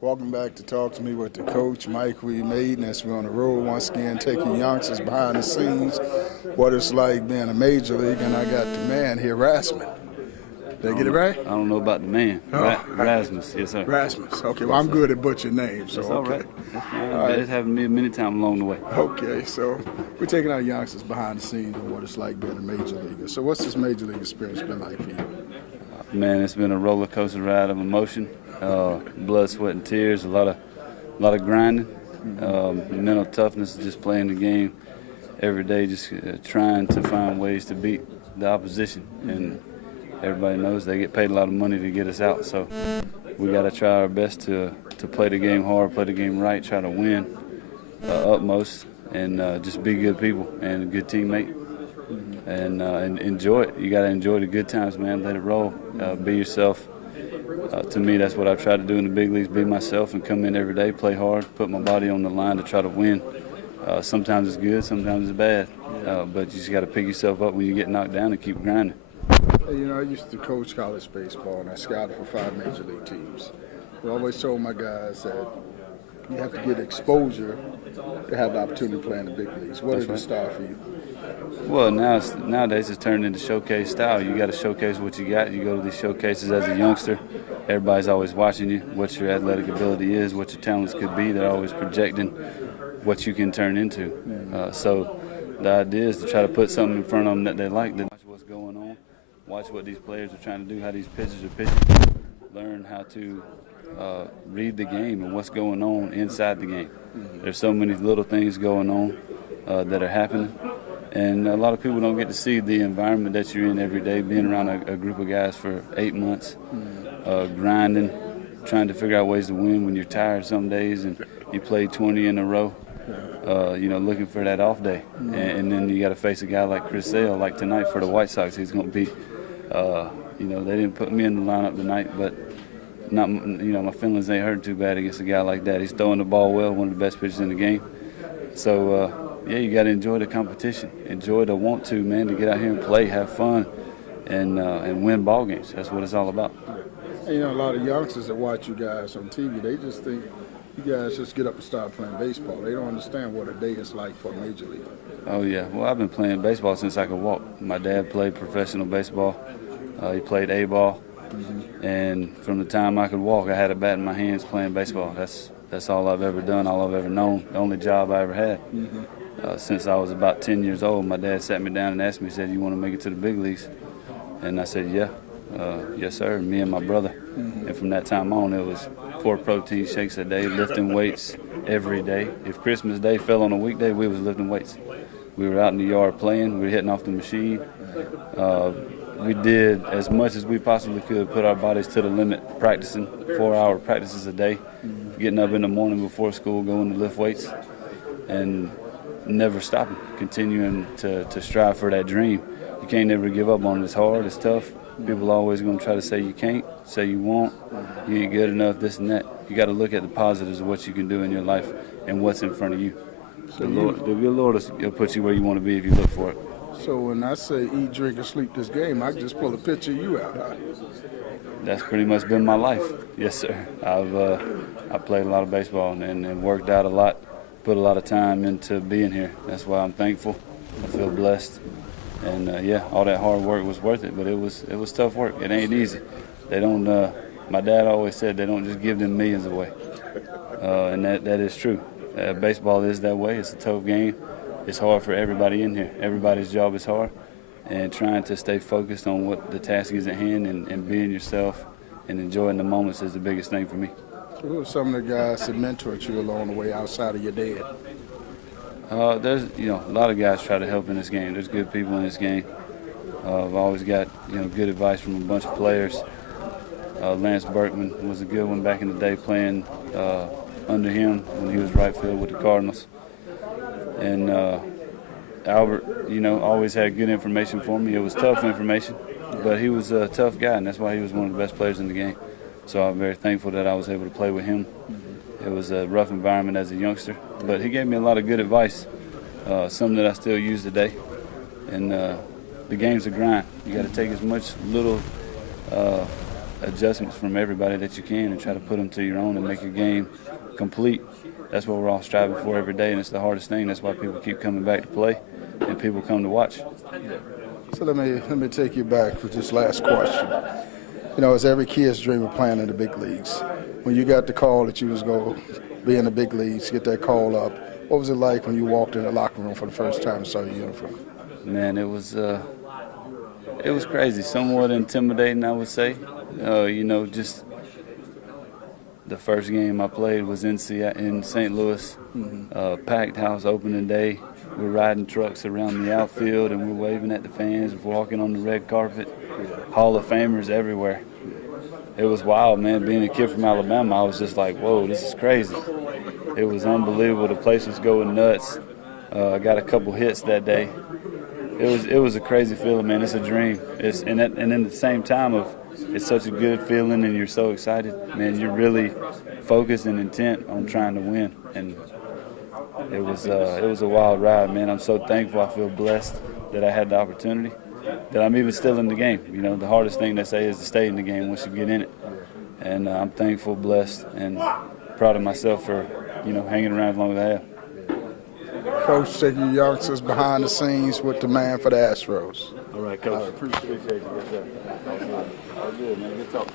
Welcome back to Talk to Me with the coach, Mike Mayden, as we're on the road once again, taking youngsters behind the scenes, what it's like being a major league, and I got the man here, Rasmus. Did I get it right? I don't know about the man. Rasmus, yes, sir. Rasmus. Okay, well, I'm good at butchering names, so That's all okay. right. That's fine. All right. It's happened to me many times along the way. Okay, so we're taking our youngsters behind the scenes and what it's like being a major leaguer. So what's this major league experience been like for you? Man, it's been a roller coaster ride of emotion, blood, sweat, and tears. A lot of grinding, mental toughness, just playing the game every day, just trying to find ways to beat the opposition. And everybody knows they get paid a lot of money to get us out, so we got to try our best to play the game hard, play the game right, try to win utmost, and just be good people and a good teammate. And enjoy it. You got to enjoy the good times, man. Let it roll. Be yourself. To me, that's what I've tried to do in the big leagues, be myself and come in every day, play hard, put my body on the line to try to win. Sometimes it's good, sometimes it's bad, but you just got to pick yourself up when you get knocked down and keep grinding. Hey, you know, I used to coach college baseball, and I scouted for 5 major league teams. I always told my guys that you have to get exposure to have the opportunity to play in the big leagues. What did it start for you? Well, nowadays it's turned into showcase style. You got to showcase what you got. You go to these showcases as a youngster. Everybody's always watching you, what your athletic ability is, what your talents could be. They're always projecting what you can turn into. So the idea is to try to put something in front of them that they like. They watch what's going on, watch what these players are trying to do, how these pitchers are pitching, learn how to read the game and what's going on inside the game. There's so many little things going on that are happening. And a lot of people don't get to see the environment that you're in every day, being around a group of guys for 8 months, grinding, trying to figure out ways to win when you're tired some days and you play 20 in a row, looking for that off day. And then you got to face a guy like Chris Sale, like tonight for the White Sox. He's going to be, they didn't put me in the lineup tonight, but my feelings ain't hurt too bad against a guy like that. He's throwing the ball well, one of the best pitchers in the game. So, you got to enjoy the competition. Enjoy the want to, man, to get out here and play, have fun, and win ball games. That's what it's all about. And, you know, a lot of youngsters that watch you guys on TV, they just think you guys just get up and start playing baseball. They don't understand what a day is like for a major league. Oh, yeah. Well, I've been playing baseball since I could walk. My dad played professional baseball. He played A-ball. And from the time I could walk, I had a bat in my hands playing baseball. That's all I've ever done, all I've ever known, the only job I ever had. Since I was about 10 years old, my dad sat me down and asked me, he said, "You want to make it to the big leagues?" And I said, "Yeah, yes, sir," me and my brother. And from that time on, it was 4 protein shakes a day, lifting weights every day. If Christmas Day fell on a weekday, we was lifting weights. We were out in the yard playing. We were hitting off the machine. We did as much as we possibly could, put our bodies to the limit, practicing 4-hour practices a day, getting up in the morning before school, going to lift weights, and never stopping, continuing to strive for that dream. You can't ever give up on it. It's hard, it's tough. People are always going to try to say you can't, say you won't, you ain't good enough, this and that. You got to look at the positives of what you can do in your life and what's in front of you. So the good Lord will put you where you want to be if you look for it. So when I say eat, drink, and sleep this game, I can just pull a picture of you out. Huh? That's pretty much been my life. Yes, sir. I played a lot of baseball and worked out a lot, put a lot of time into being here. That's why I'm thankful. I feel blessed. And, all that hard work was worth it, but it was tough work. It ain't easy. They don't, my dad always said they don't just give them millions away. And that is true. Baseball is that way. It's a tough game. It's hard for everybody in here. Everybody's job is hard. And trying to stay focused on what the task is at hand and being yourself and enjoying the moments is the biggest thing for me. Who are some of the guys that mentored you along the way outside of your dad? There's a lot of guys try to help in this game. There's good people in this game. I've always got good advice from a bunch of players. Lance Berkman was a good one back in the day, playing under him when he was right field with the Cardinals. And Albert, always had good information for me. It was tough information, but he was a tough guy, and that's why he was one of the best players in the game. So I'm very thankful that I was able to play with him. It was a rough environment as a youngster, but he gave me a lot of good advice, some that I still use today. And the game's a grind. You got to take as much little adjustments from everybody that you can and try to put them to your own and make your game complete. That's what we're all striving for every day, and it's the hardest thing. That's why people keep coming back to play and people come to watch. So let me take you back with this last question. You know, it's every kid's dream of playing in the big leagues. When you got the call that you was going to be in the big leagues, get that call up, what was it like when you walked in the locker room for the first time and saw your uniform? Man, it was crazy, somewhat intimidating, I would say. You know, just the first game I played was in St. Louis, packed house opening day. We're riding trucks around the outfield and we're waving at the fans, walking on the red carpet, Hall of Famers everywhere. It was wild, man. Being a kid from Alabama, I was just like, whoa, this is crazy. It was unbelievable. The place was going nuts. I got a couple hits that day. It was a crazy feeling, man. It's a dream. And in the same time it's such a good feeling and you're so excited, man. You're really focused and intent on trying to win. And it was a wild ride, man. I'm so thankful. I feel blessed that I had the opportunity, that I'm even still in the game. You know, the hardest thing they say is to stay in the game once you get in it. And I'm thankful, blessed, and proud of myself for, you know, hanging around as long as I have. Coach, take your youngsters behind the scenes with the man for the Astros. All right, Coach. Appreciate you. Yes, sir. All good, man. Good talk.